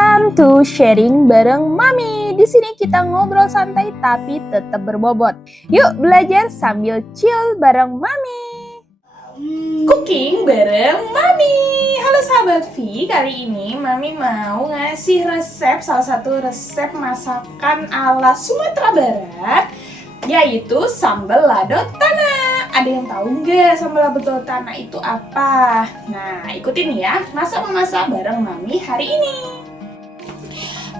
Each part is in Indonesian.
Welcome to sharing bareng Mami. Di sini kita ngobrol santai tapi tetap berbobot. Yuk belajar sambil chill bareng Mami. Cooking bareng Mami. Halo sahabat V, kali ini Mami mau ngasih resep, salah satu resep masakan ala Sumatera Barat, yaitu sambal lado tanah. Ada yang tahu nggak sambal lado tanah itu apa? Nah, ikutin ya, masak memasak bareng Mami hari ini.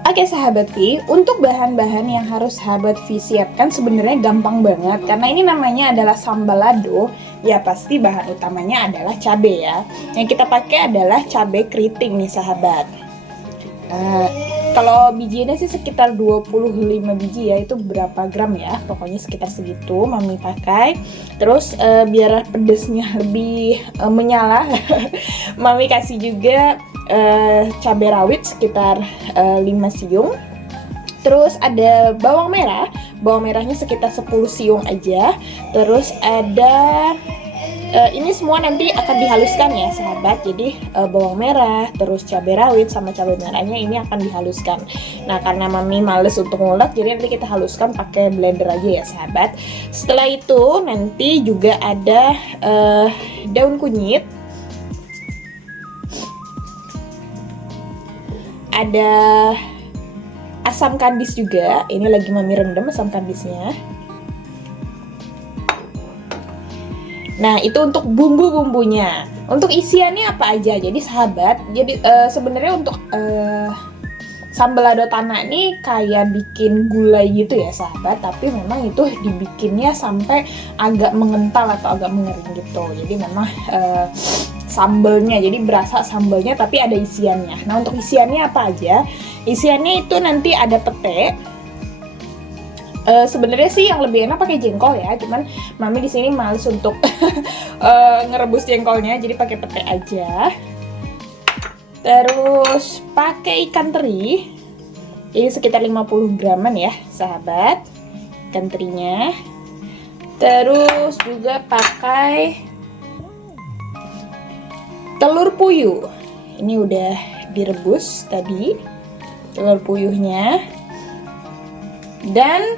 Oke sahabat V, untuk bahan-bahan yang harus sahabat V siapkan sebenarnya gampang banget, karena ini namanya adalah sambal lado. Ya pasti bahan utamanya adalah cabai ya. Yang kita pakai adalah cabai keriting nih sahabat. Kalau bijinya sih sekitar 25 biji ya, itu berapa gram ya, pokoknya sekitar segitu Mami pakai. Terus biar pedesnya lebih menyala Mami kasih juga cabai rawit sekitar 5 siung. Terus ada bawang merah, bawang merahnya sekitar 10 siung aja. Terus ada ini semua nanti akan dihaluskan ya sahabat. Jadi bawang merah, terus cabai rawit sama cabai merahnya ini akan dihaluskan. Nah karena Mami males untuk ngulek, jadi nanti kita haluskan pakai blender aja ya sahabat. Setelah itu nanti juga ada daun kunyit, ada asam kandis juga. Ini lagi Mami rendam asam kandisnya. Nah itu untuk bumbu-bumbunya. Untuk isiannya apa aja? Jadi sahabat, jadi sebenarnya untuk sambal lado tanah ini kayak bikin gulai gitu ya sahabat, tapi memang itu dibikinnya sampai agak mengental atau agak mengering gitu. Jadi memang sambalnya, jadi berasa sambalnya tapi ada isiannya. Nah untuk isiannya apa aja? Isiannya itu nanti ada pete. Sebenarnya sih yang lebih enak pakai jengkol ya, cuman Mami di sini males untuk ngerebus jengkolnya, jadi pakai pete aja. Terus pakai ikan teri, ini sekitar 50 graman ya sahabat, ikan terinya. Terus juga pakai telur puyuh, ini udah direbus tadi telur puyuhnya. Dan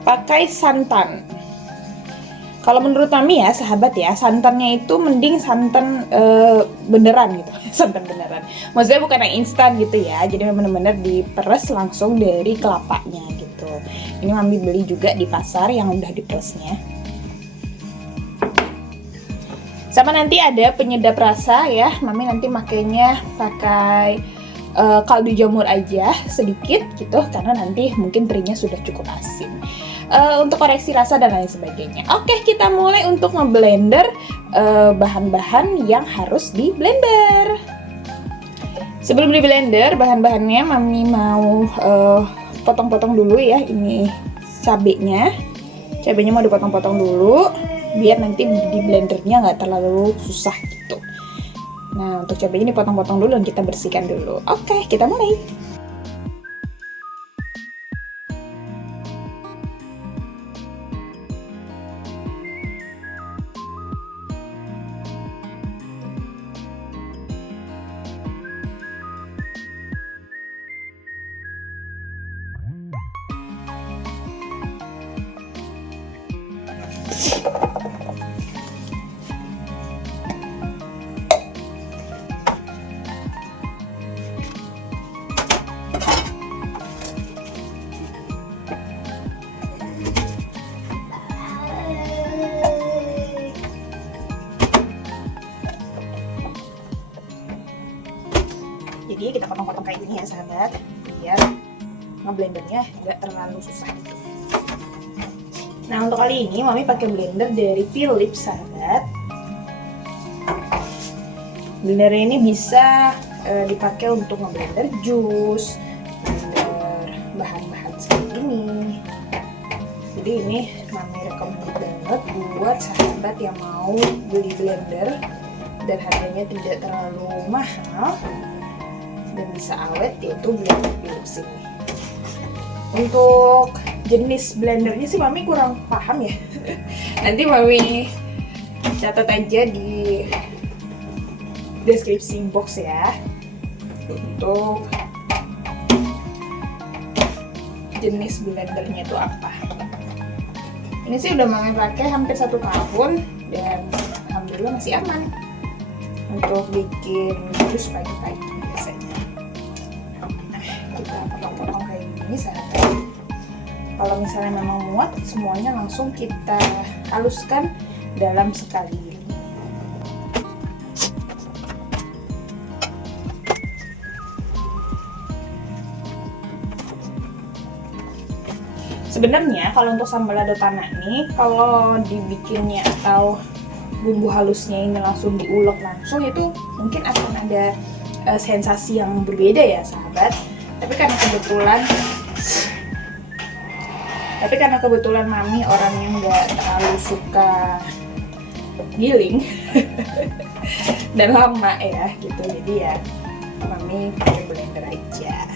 pakai santan. Kalau menurut Mami ya sahabat ya, santannya itu mending santan beneran gitu. Santan beneran, maksudnya bukan yang instan gitu ya, jadi bener-bener diperes langsung dari kelapanya gitu. Ini Mami beli juga di pasar yang udah diperesnya. Sama nanti ada penyedap rasa ya, Mami nanti makainya pakai kaldu jamur aja sedikit gitu, karena nanti mungkin terinya sudah cukup asin. Untuk koreksi rasa dan lain sebagainya. Oke, kita mulai untuk ngeblender bahan-bahan yang harus di blender. Sebelum di blender bahan-bahannya Mami mau potong-potong dulu ya. Ini cabenya mau dipotong-potong dulu biar nanti di blendernya nggak terlalu susah gitu. Nah untuk cabenya dipotong-potong dulu dan kita bersihkan dulu. Oke, kita mulai. Jadi kita potong-potong kayak gini ya sahabat, biar ngeblendernya nggak terlalu susah gitu. Nah untuk kali ini Mami pakai blender dari Philips sahabat. Blender ini bisa dipakai untuk ngeblender jus, blender bahan-bahan seperti ini. Jadi ini Mami rekomendasi banget buat sahabat yang mau beli blender dan harganya tidak terlalu mahal dan bisa awet, yaitu blender Philips ini. Untuk jenis blendernya sih Mami kurang paham ya. Nanti Mami catat aja di deskripsi box ya untuk jenis blendernya itu apa. Ini sih udah mami pakai hampir 1 tahun dan alhamdulillah masih aman untuk bikin jus pagi-pagi biasanya. Nah, kita potong-potong kayak gini sahabat. Kalau misalnya memang muat, semuanya langsung kita haluskan dalam sekali. Sebenarnya kalau untuk sambal lado tanah nih, kalau dibikinnya atau bumbu halusnya ini langsung diulek langsung, itu mungkin akan ada sensasi yang berbeda ya sahabat. Tapi karena kebetulan mami orang yang nggak terlalu suka giling dan lama ya gitu, jadi ya mami pakai blender aja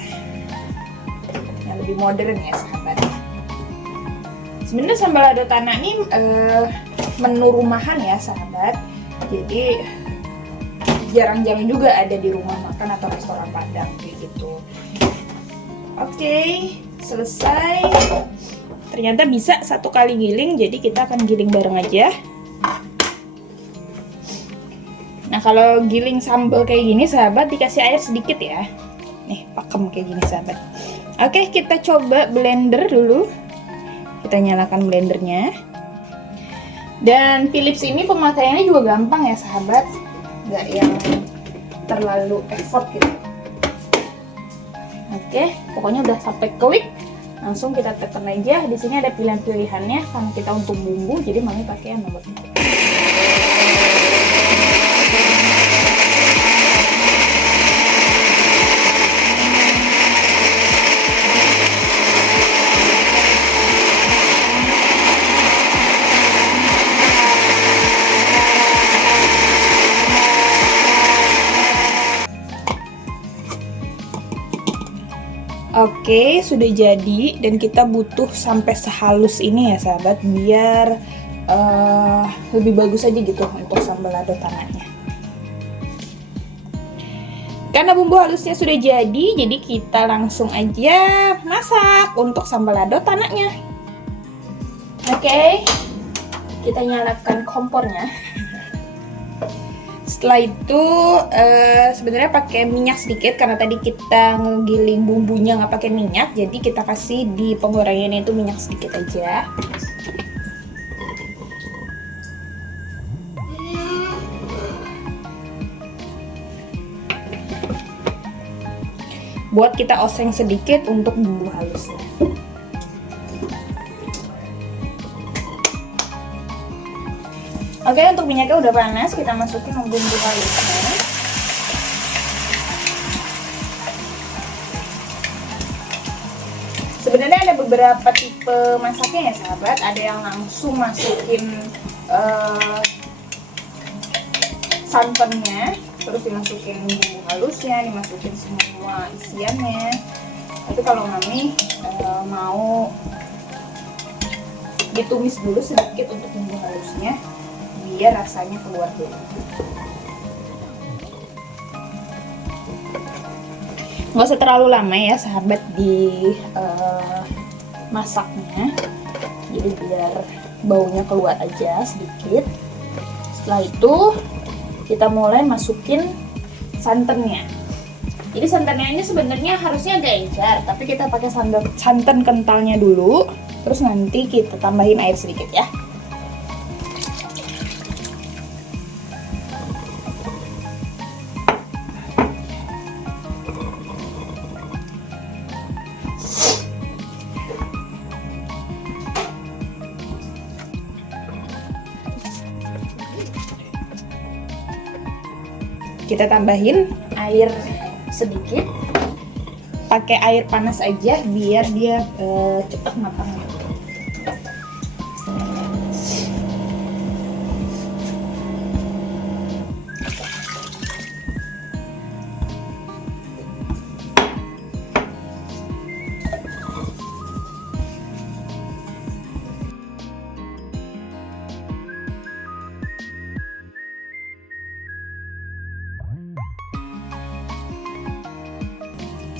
yang lebih modern ya sahabat. Sebenarnya sambal lado tanah ini menu rumahan ya sahabat, jadi jarang-jarang juga ada di rumah makan atau restoran Padang kayak gitu. Oke, selesai. Ternyata bisa 1 kali giling, jadi kita akan giling bareng aja. Nah, kalau giling sambal kayak gini sahabat, dikasih air sedikit ya. Nih, pakem kayak gini sahabat. Oke, kita coba blender dulu. Kita nyalakan blendernya. Dan Philips ini pemakaiannya juga gampang ya sahabat, nggak yang terlalu effort gitu. Oke, pokoknya udah sampai klik, langsung kita tekan aja. Di sini ada pilihan-pilihannya, karena kita untuk bumbu, jadi mami pakai yang nomor 4. Oke, sudah jadi dan kita butuh sampai sehalus ini ya sahabat, biar lebih bagus aja gitu untuk sambal lado tanahnya. Karena bumbu halusnya sudah jadi kita langsung aja masak untuk sambal lado tanahnya. Oke, kita nyalakan kompornya. Setelah itu sebenarnya pakai minyak sedikit, karena tadi kita ngegiling bumbunya nggak pakai minyak, jadi kita kasih di penggorengannya itu minyak sedikit aja. Buat kita oseng sedikit untuk bumbu halusnya. Oke, untuk minyaknya udah panas, kita masukin bumbu halusnya. Sebenarnya ada beberapa tipe masaknya ya sahabat. Ada yang langsung masukin santannya, terus dimasukin bumbu halusnya, dimasukin semua isiannya. Tapi kalau mami mau ditumis dulu sedikit untuk bumbu halusnya, biar rasanya keluar dulu. Nggak usah terlalu lama ya sahabat di masaknya, jadi biar baunya keluar aja sedikit. Setelah itu kita mulai masukin santannya. Jadi santannya ini sebenarnya harusnya agak encer, tapi kita pakai santan kentalnya dulu, terus nanti kita tambahin air sedikit ya. Kita tambahin air sedikit, pakai air panas aja biar dia cepat matang.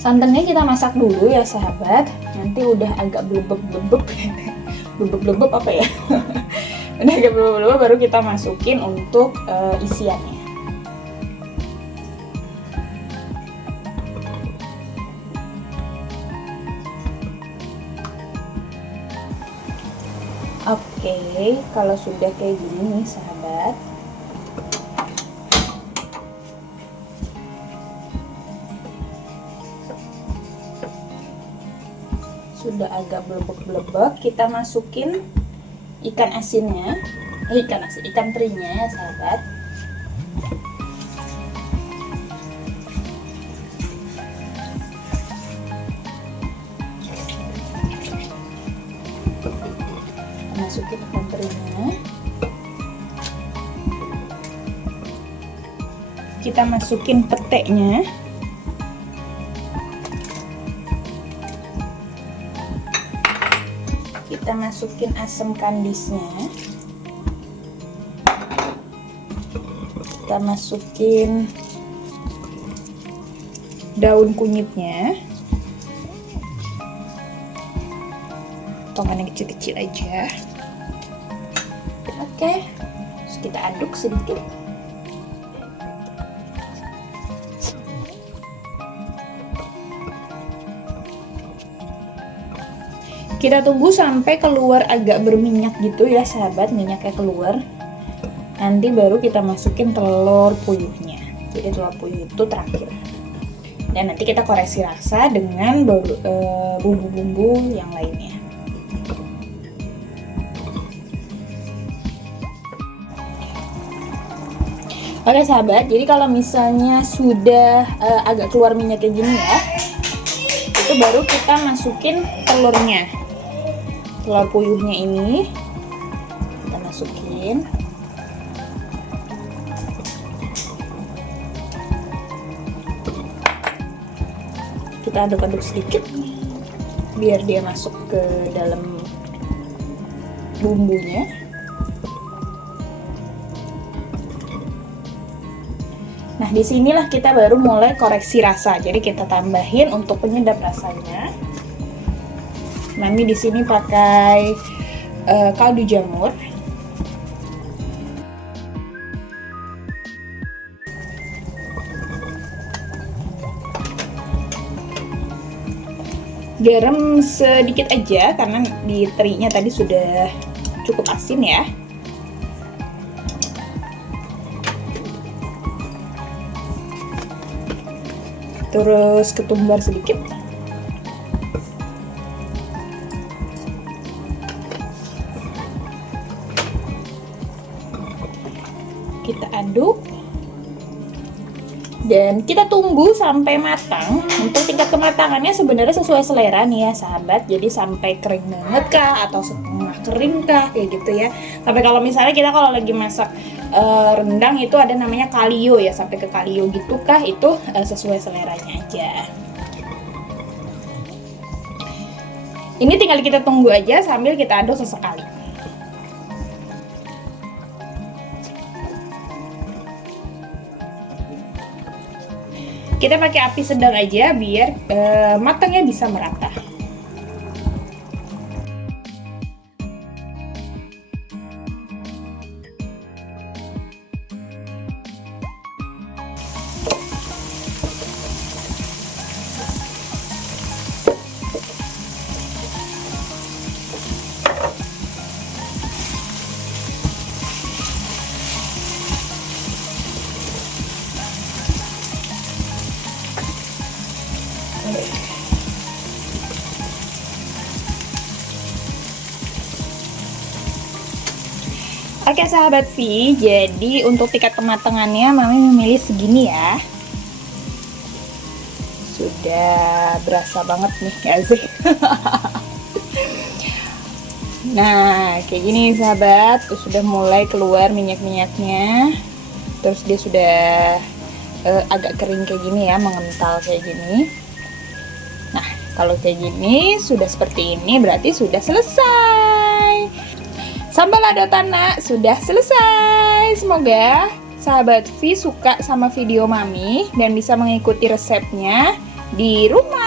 Santannya kita masak dulu ya sahabat. Nanti udah agak blebeb-blebeb. Blebeb-blebeb apa ya? Udah agak blebeb-blebeb baru kita masukin untuk isiannya. Oke, kalau sudah kayak gini nih sahabat, sudah agak blebek-blebek, kita masukin ikan asinnya, ikan terinya ya sahabat. Masukin ikan terinya, kita masukin petenya, kita masukin asam kandisnya, kita masukin daun kunyitnya, potongan yang kecil-kecil aja. Oke, terus kita aduk sedikit. Kita tunggu sampai keluar agak berminyak gitu ya sahabat, minyaknya keluar. Nanti baru kita masukin telur puyuhnya. Jadi telur puyuh itu terakhir. Dan nanti kita koreksi rasa dengan bumbu-bumbu yang lainnya. Oke sahabat, jadi kalau misalnya sudah agak keluar minyak kayak gini ya, itu baru kita masukin telurnya. Telur puyuhnya ini kita masukin. Kita aduk-aduk sedikit biar dia masuk ke dalam bumbunya. Nah, disinilah kita baru mulai koreksi rasa. Jadi kita tambahin untuk penyedap rasanya. Mami di sini pakai kaldu jamur. Garam sedikit aja karena di terinya tadi sudah cukup asin ya. Terus ketumbar sedikit. Kita aduk dan kita tunggu sampai matang. Untuk tingkat kematangannya sebenarnya sesuai selera nih ya sahabat, jadi sampai kering banget kah atau setengah kering kah kayak gitu ya. Tapi kalau misalnya kita kalau lagi masak rendang itu ada namanya kalio ya, sampai ke kalio gitu kah, itu sesuai seleranya aja. Ini tinggal kita tunggu aja sambil kita aduk sesekali. Kita pakai api sedang aja biar matangnya bisa merata. Oke sahabat V, jadi untuk tingkat kematangannya Mami memilih segini ya. Sudah berasa banget nih ya sih. Nah kayak gini sahabat, terus sudah mulai keluar minyak-minyaknya. Terus dia sudah agak kering kayak gini ya, mengental kayak gini. Nah kalau kayak gini sudah seperti ini berarti sudah selesai. Sambal lado tanah sudah selesai. Semoga sahabat V suka sama video Mami dan bisa mengikuti resepnya di rumah.